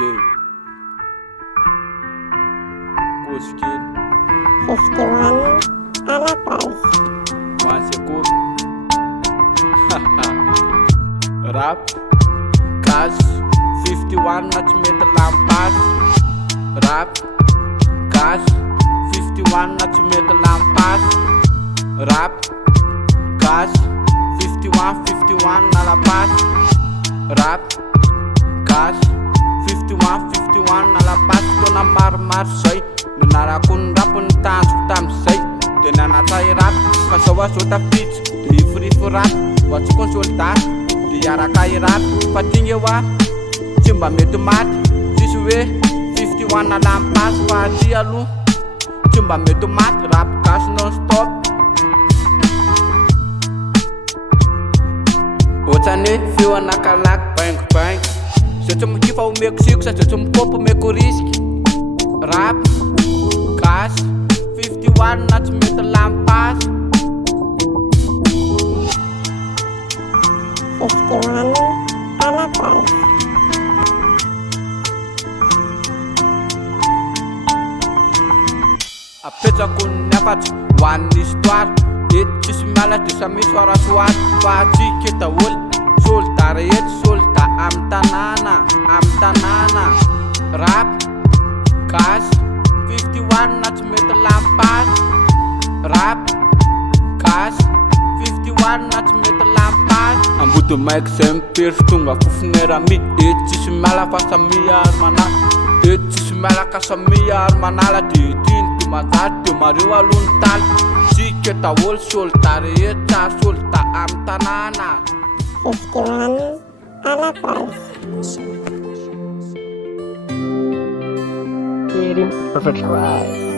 Yeah. Good skill. 51 à la page. One second. Rap. Cash. 51 natumeta lampas. Rap. Cash. 51 natumeta lampas. Rap. Cash. 51 à la page. Rap. Cash. 51 à la page. Tona maromaro zay nanarako ny rap ny tanjoko tam'izay de nanatay rap fa zao azo tafitsy de iforifo rap ho atsoko ny soldat de iaraka i rap fa tigny eo a tsy mba mety maty tsisy hoe 51 alampasy fa aty aloha tsy mba mety maty rap gas non stop ohatrany hoe feo anakalaky baingobaingo zay tsy mikifa omeko siko sa zay tsy mikopy omeko risky rap gas 51 na tsy mety lampasy 51 à la page. Apetrako ny afatry ho an'ny histoire eto tsisy miala de samy soarasoary fa atsika eto daholo soldat rehetra soldat amy tanàna rap gas 51 na tsy mety lampasy rap gas 51 na tsy mety lampasy ambody maiky zay mipersy tonga fofonera-mi eto tsisy miala fa samy ary manala eto tsisy miala ka samy ary manala de tiny de manjary de mareo alohany taly tsika daholo soldat rehetra soldat amy tanàna 51 à la page. Get him. Perfect. Right.